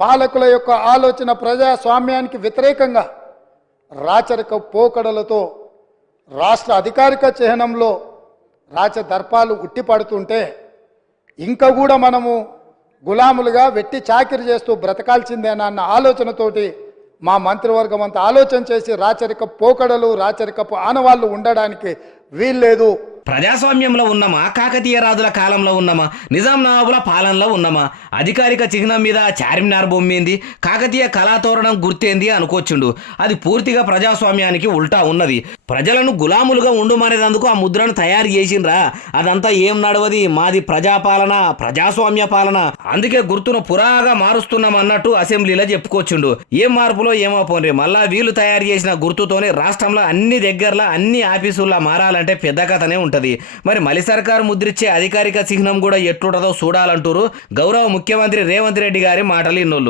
పాలకుల యొక్క ఆలోచన ప్రజాస్వామ్యానికి వ్యతిరేకంగా రాచరిక పోకడలతో రాష్ట్ర అధికారిక చిహ్నంలో రాచదర్పాలు ఉట్టిపడుతుంటే ఇంకా కూడా మనము గులాములుగా వెట్టి చాకిరి చేస్తూ బ్రతకాల్సిందేనా అన్న ఆలోచనతోటి మా మంత్రివర్గం అంతా ఆలోచన చేసి రాచరిక పోకడలు రాచరికపు ఆనవాళ్ళు ఉండడానికి వీల్లేదు. ప్రజాస్వామ్యంలో ఉన్నామా, కాకతీయ రాజుల కాలంలో ఉన్నామా, నిజాం నవాబుల పాలనలో ఉన్నామా, అధికారిక చిహ్నం మీద చార్మినార్ బొమ్మేంది, కాకతీయ కళాతోరణం గుర్తేంది అనుకోవచ్చుండు. అది పూర్తిగా ప్రజాస్వామ్యానికి ఉల్టా ఉన్నది. ప్రజలను గులాములుగా ఉండుమనేందుకు ఆ ముద్రను తయారు చేసిండ్రా. అదంతా ఏం నడవది, మాది ప్రజాపాలన, ప్రజాస్వామ్య పాలన, అందుకే గుర్తును పురాగా మారుస్తున్నాం అన్నట్టు అసెంబ్లీలో చెప్పుకోవచ్చుండు. ఏం మార్పులో ఏమో పోన్రి, మళ్ళా వీళ్ళు తయారు చేసిన గుర్తుతోనే రాష్ట్రంలో అన్ని దగ్గరలో అన్ని ఆఫీసుల్లో మారాలంటే పెద్ద కథనే ఉంటుంది. మరి మలి సర్కారు ముద్రిచ్చే అధికారిక చిహ్నం కూడా ఎట్లుంటుందో చూడాలంటూరు గౌరవ ముఖ్యమంత్రి రేవంత్ రెడ్డి గారి మాటలు ఇన్నోళ్ళు.